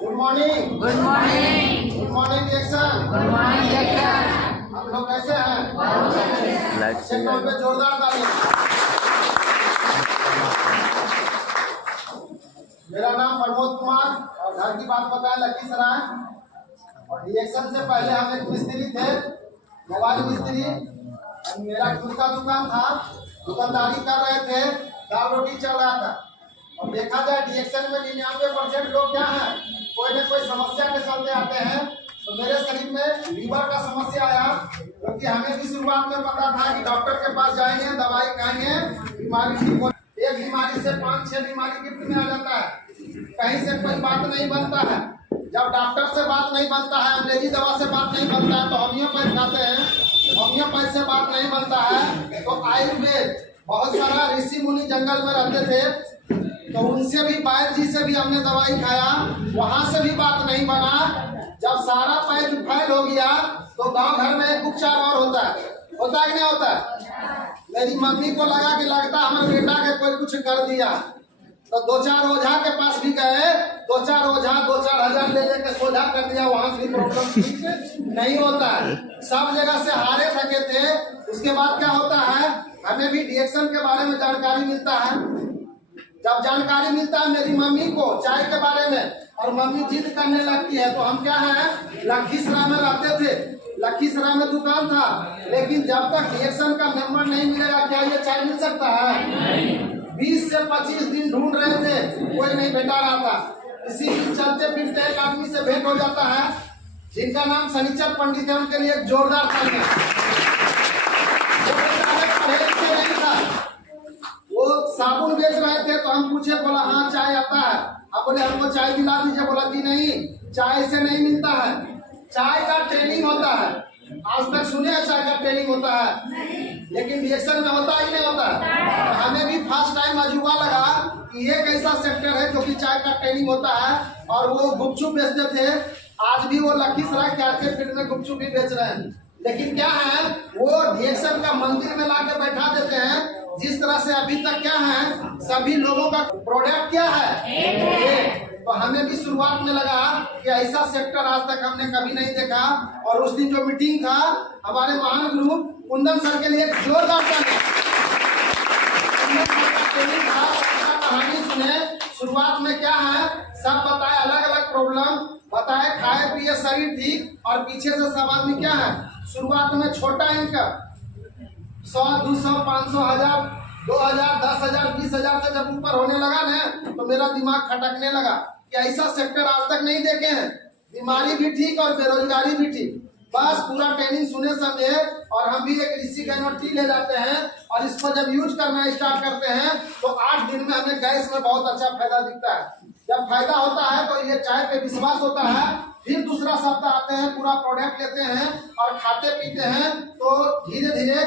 Good morning. Good morning. Good morning action. Good morning action. आप लोग कैसे हैं? लाइट से पे जोरदार तालियां। मेरा नाम प्रमोद कुमार और घर की बात बताएं लखीसराय। और रिएक्शन से पहले हम एक मिस्त्री थे, मोबाइल मिस्त्री। मेरा खुद का दुकान था, दुकानदारी कर रहे थे, दाल रोटी चल रहा था। और देखा जाए रिएक्शन में 99% लोग क्या है, कोई न कोई समस्या के चलते आते हैं। तो मेरे शरीर में लीवर का समस्या आया, क्योंकि हमें भी शुरुआत में पता था कि डॉक्टर के पास जाएंगे, दवाई खाएंगे, बीमारी ठीक हो। एक बीमारी से 5-6 बीमारी गिफ्ट में आ जाता है। कहीं से कोई बात नहीं बनता है। जब डॉक्टर से बात नहीं बनता है, अंग्रेजी दवा से बात नहीं बनता है, तो होम्योपैथ खाते हैं। होम्योपैथ से बात नहीं बनता है तो आयुर्वेद, बहुत सारा ऋषि मुनि जंगल में रहते थे, तो उनसे भी, वैद्य जी से भी हमने दवाई खाया, वहां से भी बात नहीं बना। जब सारा पैर फैल हो गया तो गांव घर में एक उपचार और होता है कि नहीं होता है? मेरी मम्मी को लगा कि लगता हमारे बेटा के कोई कुछ कर दिया, तो 2-4 ओझा के पास भी गए। 2-4 ओझा 2-4 हजार ले लेके सोझा कर दिया, वहां से भी प्रॉब्लम ठीक नहीं होता है। सब जगह से हारे थके थे। उसके बाद क्या होता है, हमें भी रिएक्शन के बारे में जानकारी मिलता है। जब जानकारी मिलता है मेरी मम्मी को चाय के बारे में, और मम्मी जिद करने लगती है, तो हम क्या है, लखीसराय में रहते थे, लखीसराय में दुकान था। लेकिन जब तक रिएक्शन का नंबर नहीं मिलेगा, क्या ये चाय मिल सकता है? 20 से 25 दिन ढूंढ रहे थे, कोई नहीं भेटा रहा था। इसी चलते फिरते एक आदमी से भेंट हो जाता है, जिनका नाम शनिचर पंडित है। उनके लिए एक जोरदार तालियां। वो साबुन बेच रहे थे, तो हम पूछे, बोला हाँ चाय आता है। अब बोले हमको चाय दिला दीजिए। बोला जी नहीं, चाय से नहीं मिलता है, चाय का ट्रेनिंग होता है। आज तक सुने चाय का ट्रेनिंग होता है, लेकिन रिएक्शन में होता ही नहीं होता है। हमें भी फर्स्ट टाइम अजूबा लगा कि ये कैसा सेक्टर है जो कि चाय का ट्रेनिंग होता है। और वो गुपचुप बेचते थे, आज भी वो लखीसराय के आर्केड फील्ड में गुपचुप भी बेच रहे हैं। लेकिन क्या है, वो रिएक्शन का मंदिर में लाके बैठा देते हैं। जिस तरह से अभी तक क्या है, सभी लोगों का प्रोडक्ट क्या है, तो हमें भी शुरुआत में लगा कि ऐसा सेक्टर आज तक हमने कभी नहीं देखा। और उस दिन जो मीटिंग था, हमारे महान गुरु कुंदन सर के लिए जोरदार कहानी सुने। शुरुआत में क्या है, सब बताए, अलग अलग प्रॉब्लम बताए, खाए पिए शरीर ठीक। और पीछे से सब आदमी क्या है, शुरुआत में छोटा इनकम 100, 200, 500, 1000, 2000, 10,000, 20,000 से जब ऊपर होने लगा ना, तो मेरा दिमाग खटकने लगा कि ऐसा सेक्टर आज तक नहीं देखे हैं। बीमारी भी ठीक और बेरोजगारी भी ठीक। बस पूरा ट्रेनिंग सुने समझे, और हम भी एक ऋषि गैनोर टी ले जाते हैं, और इसको जब यूज करना स्टार्ट करते हैं तो 8 दिन में हमें गैस में बहुत अच्छा फायदा दिखता है। जब फायदा होता है तो ये चाय पे विश्वास होता है। फिर दूसरा सप्ताह आते हैं, पूरा प्रोडक्ट लेते हैं और खाते पीते हैं। तो धीरे धीरे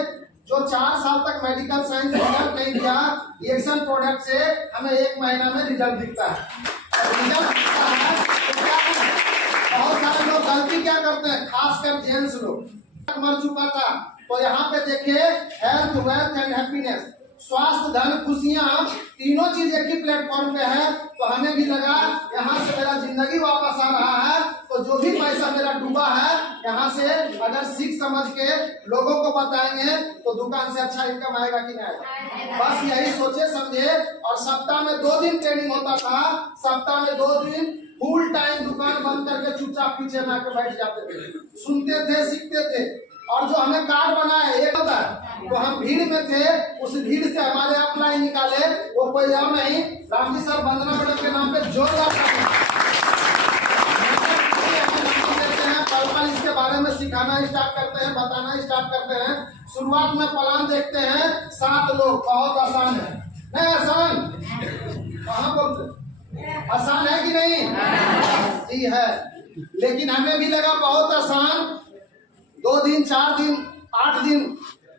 जो 4 साल तक मेडिकल साइंस रिजल्ट नहीं दिया, रिएक्शन प्रोडक्ट से हमें 1 महीना में रिजल्ट दिखता है। रिजल्ट दिखता है तो क्या है, बहुत सारे लोग गलती क्या करते हैं, खासकर जेंट्स लोग। मर चुका था, तो यहाँ पे देखिए, हेल्थ, वेल्थ एंड हैप्पीनेस, स्वास्थ्य, धन, खुशियाँ, तीनों चीज एक ही प्लेटफॉर्म पे है। तो हमें भी लगा यहाँ से मेरा जिंदगी वापस आ रहा है। तो जो भी पैसा मेरा डूबा है, यहाँ से अगर सीख समझ के लोगों को बताएंगे तो दुकान से अच्छा इनकम आएगा कि नहीं आएगा। बस यही सोचे समझे। और सप्ताह में 2 दिन ट्रेनिंग होता था। सप्ताह में 2 दिन फुल टाइम दुकान बंद करके चुपचाप पीछे में आके बैठ जाते थे, सुनते थे, सीखते थे। और जो हमें कार्ड बनाए एक होता है, तो हम भीड़ में थे, उस भीड़ से हमारे अपलाइन निकाले, वो कोई और नहीं, रामजी सर वंदना मैडम के नाम पे जोरदार देते हैं। पल इसके बारे में सिखाना स्टार्ट करते हैं, बताना स्टार्ट करते हैं। शुरुआत में प्लान देखते हैं, 7 लोग, बहुत आसान है। नहीं आसान, कहाँ बोलते, आसान है कि नहीं? जी है। लेकिन हमें भी लगा बहुत आसान। 2 दिन, 4 दिन, 8 दिन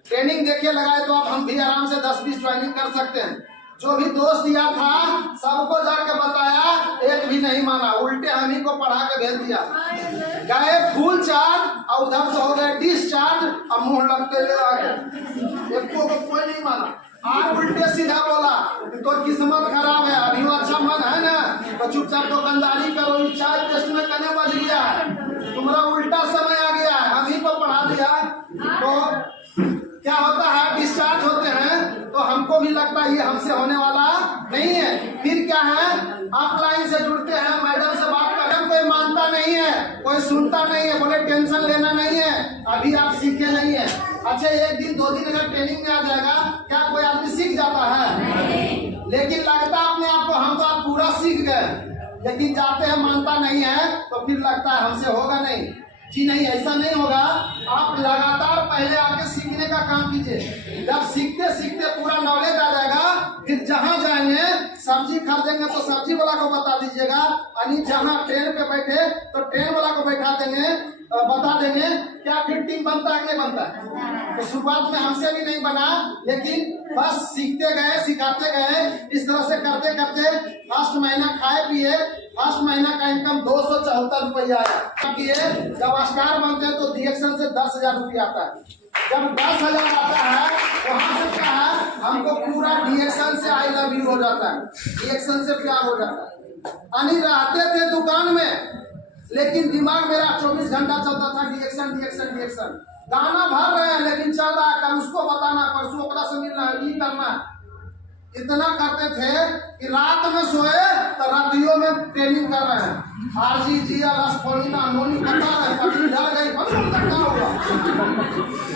ट्रेनिंग देखे लगाए, तो अब हम भी आराम से 10-20 ट्रेनिंग कर सकते हैं। जो भी दोस्त दिया था सबको जाके बताया, एक भी नहीं माना, उल्टे हम ही को पढ़ा के भेज दिया। गए फुल चार्ज और उधर से हो गए डिस्चार्ज, अब मुंह लगते एक को कोई नहीं माना। आज उल्टे सीधा बोला तो किस्मत खराब है, अभी वो अच्छा मन है ना, तो चुपचाप दुकानदारी करो, चाय कोई सुनता नहीं है, बोले टेंशन लेना नहीं है, अभी आप सीखे नहीं है। अच्छा, एक दिन 2 दिन अगर ट्रेनिंग में आ जाएगा, क्या कोई आदमी सीख जाता है? लेकिन लगता अपने आप को हम तो आप पूरा सीख गए, लेकिन जाते हैं मानता नहीं है, तो फिर लगता है हमसे होगा नहीं। जी नहीं, ऐसा नहीं होगा। आप लगातार पहले आके सीखने का काम कीजिए। जब सीखते सीखते पूरा नॉलेज आ जाएगा, फिर जहाँ जाएंगे सब्जी खरीदेंगे तो सब्जी वाला को बता दीजिएगा, यानी जहाँ ट्रेन पे बैठे तो ट्रेन वाला को बैठा देंगे, बता देंगे। क्या फिर टीम बनता है कि नहीं बनता है? तो शुरुआत में हमसे भी नहीं बना, लेकिन बस सीखते गए, सिखाते गए, इस तरह से करते करते फर्स्ट महीना खाए पिए, फर्स्ट महीना का इनकम 274 रुपया आया। जब स्टार बनते हैं तो रिएक्शन से 10,000 रुपया आता है। जब 10,000 आता है, वहां से क्या है, हमको पूरा रिएक्शन से आई लव यू हो जाता है, रिएक्शन से प्यार हो जाता है। यानी रहते थे दुकान में, लेकिन दिमाग मेरा 24 घंटा चलता था रिएक्शन रिएक्शन रिएक्शन। गाना भर रहे हैं लेकिन चल रहा है, कल उसको बताना, परसों ओकरा से मिलना, ये करना। इतना करते थे कि रात में सोए तो रातियों में ट्रेनिंग कर रहे हैं। आरजी जी फोलिना नोनी बता रहे, कभी डर गई, क्या होगा,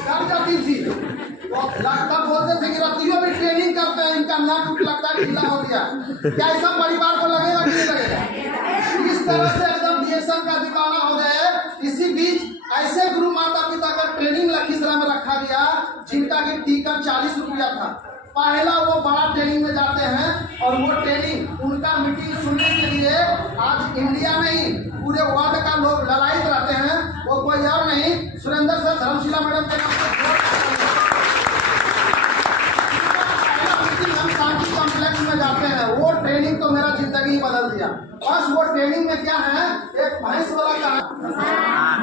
डर जाती थी। तब बोलते थे कि रातियों में ट्रेनिंग करते हैं, इनका नाक उठ लगता है ढीला हो गया। क्या ऐसा परिवार को लगेगा कि नहीं लगेगा? इस तरह से एकदम रिएक्शन का दीवाना हो गए। इसी बीच ऐसे गुरु माता पिता का ट्रेनिंग लखीसराय में रखा गया, जिनका की टिकट 40 रुपया था। पहला वो बड़ा ट्रेनिंग में जाते हैं, और वो ट्रेनिंग उनका मीटिंग सुनने के लिए आज इंडिया नहीं पूरे वर्ल्ड का लोग ललायित रहते हैं। वो कोई और नहीं, सुरेंद्र सर धर्मशिला मैडम के नाम से हम शांति कॉम्प्लेक्स में जाते हैं। वो ट्रेनिंग तो मेरा जिंदगी बदल दिया। बस वो ट्रेनिंग में क्या है, एक भैंस वाला का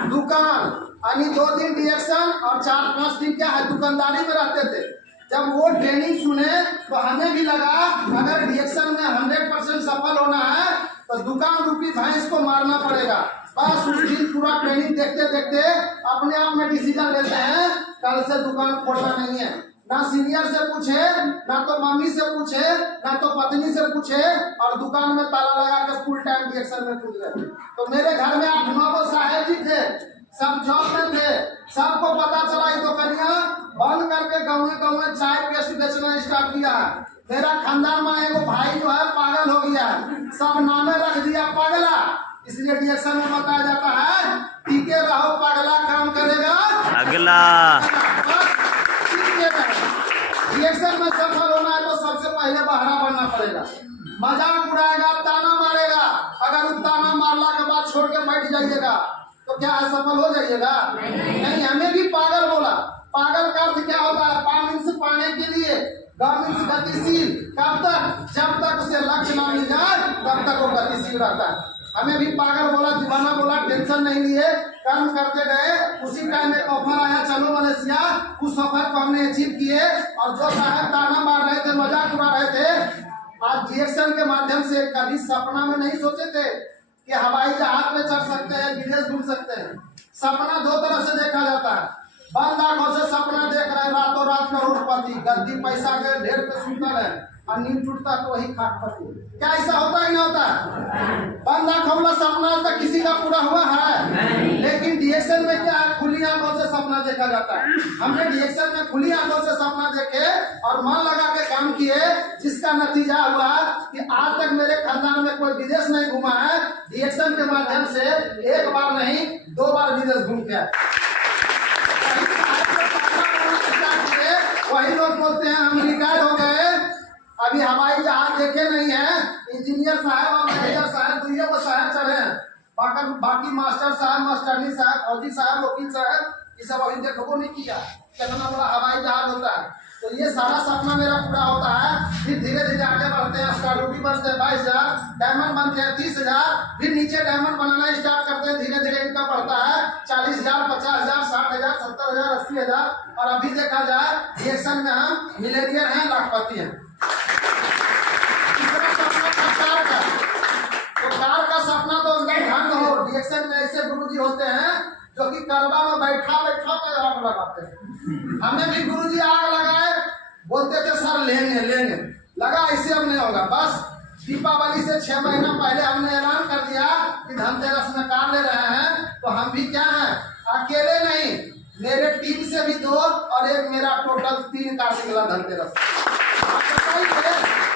दुकान, यानी 2 दिन रिएक्शन और 4-5 दिन क्या है दुकानदारी में रहते थे। जब वो ट्रेनिंग सुने तो हमें भी लगा अगर रिएक्शन में 100% सफल होना है तो दुकान रूपी भैंस को मारना पड़ेगा। बस उस दिन पूरा ट्रेनिंग देखते देखते अपने आप में डिसीजन लेते हैं, कल से दुकान खोलना नहीं है। ना सीनियर से पूछे, ना तो मम्मी से पूछे, ना तो पत्नी से पूछे, और दुकान में ताला लगा के फुल टाइम रिएक्शन में कूद गए। तो मेरे घर में 8-9 साहेब जी थे, सब जॉब में थे। सबको पता चला ये तो कन्या बंद करके गाँव में चाय पेस्ट बेचना स्टार्ट किया है। मेरा खानदान में एगो भाई जो है पागल हो गया, सब नामे रख दिया पगला। इसलिए रिएक्शन में बताया जाता है, टीके रहो पगला काम करेगा अगला। रिएक्शन में सफल होना है तो सबसे पहले बहरा बनना पड़ेगा। मजाक उड़ाएगा, ताना मारेगा, अगर उस ताना मारला के बाद छोड़ के बैठ जाइएगा तो क्या सफल हो जाइएगा? नहीं। हमें भी पागल बोला। पागल का अर्थ क्या होता है? पानी पाने के लिए, गतिशील। कब तक? जब तक उसे लक्ष्य ना मिल जाए तब तक वो गतिशील रहता है। हमें भी पागल बोला, दीवाना बोला, टेंशन नहीं लिए, कर्म करते गए। उसी टाइम एक ऑफर आया, चलो मलेशिया। उस ऑफर को हमने अचीव किए, और जो साहब ताना मार रहे थे, मजाक उड़ा रहे थे, आज रिएक्शन के माध्यम से कभी सपना में नहीं सोचे थे कि हवाई जहाज में चढ़ सकते हैं, विदेश घूम सकते हैं। सपना 2 तरह से देखा जाता है। बंद आंखों से सपना देख रहे हैं रातों रात करोड़पति, गद्दी पैसा के ढेर पे सुंदर है, और नींद टूटता तो वही खाटपति। क्या ऐसा होता है नहीं होता? बंद आंखों वाला सपना तक किसी का पूरा हुआ है? लेकिन रिएक्शन में क्या है, खुली आंखों से सपना देखा जाता है। हमने रिएक्शन में खुली आंखों से सपना देखे और मन लगा के काम किए, जिसका नतीजा हुआ कि आज तक मेरे खानदान में कोई विदेश नहीं घूमा है। रिएक्शन के माध्यम से 1 बार नहीं 2 बार विदेश घूम के आए। वही लोग बोलते हैं हम रिटायर हो गए, अभी हवाई जहाज देखे नहीं है। इंजीनियर साहब और मैनेजर साहब, 2 साहब चढ़े हैं, बाकी मास्टर साहब, मास्टरनी साहब, फौजी साहब, वकील साहब, ये सब अभी देखो नहीं किया। कितना बड़ा हवाई जहाज होता है। तो ये सारा सपना मेरा पूरा होता है। फिर धीरे धीरे आगे बढ़ते हैं, स्टार रूबी बनते हैं 22,000, डायमंड बनते हैं 30,000, फिर नीचे डायमंड बनाना स्टार्ट करते हैं। धीरे धीरे इनका बढ़ता है 40,000, 50,000, 60,000, 70,000, 80,000, और अभी देखा जाए रिएक्शन में हम मिलेनियर हैं, लाखपति हैं। तो कार का सपना तो ढंग हो। रिएक्शन में ऐसे गुरुजी होते हैं जो कि करवा में बैठा आग लगाते हैं। हमें भी गुरुजी आग लगाए, बोलते थे सर लेंगे, लगा इससे अब नहीं होगा। बस दीपावली से 6 महीना पहले हमने ऐलान कर दिया कि धनतेरस में कार ले रहे हैं। तो हम भी क्या हैं, अकेले नहीं, मेरे टीम से भी 2 और एक मेरा टोटल 3 कार निकला धनतेरस। आप बताइए,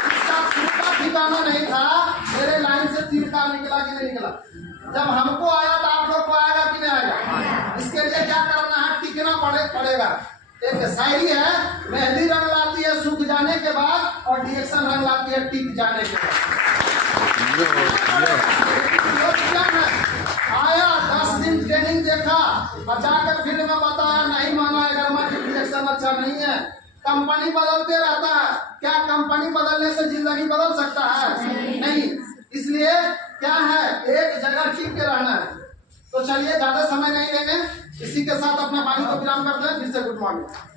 इसका छूटा ठिकाना नहीं था, मेरे लाइन से 3 कार निकला कि नहीं निकला? जब हमको आया तो आप लोग को आएगा कि नहीं आएगा? इसके लिए क्या करना है, टिकना पड़ेगा। एक शायरी है, मेहंदी रंग लाती है सूख जाने के बाद और डिएक्शन रंग लाती है टिक जाने के बाद। आया 10 दिन ट्रेनिंग देखा और जाकर फील्ड में बताया, नहीं माना, एग्जाम की डिएक्शन अच्छा नहीं है। कंपनी बदलते रहता है, क्या कंपनी बदलने से जिंदगी बदल सकता है? नहीं। इसलिए क्या है, एक जगह टिक के रहना है। तो चलिए ज्यादा समय नहीं लेंगे, इसी के साथ अपना वाणी को विराम करते हैं। फिर से गुड मॉर्निंग।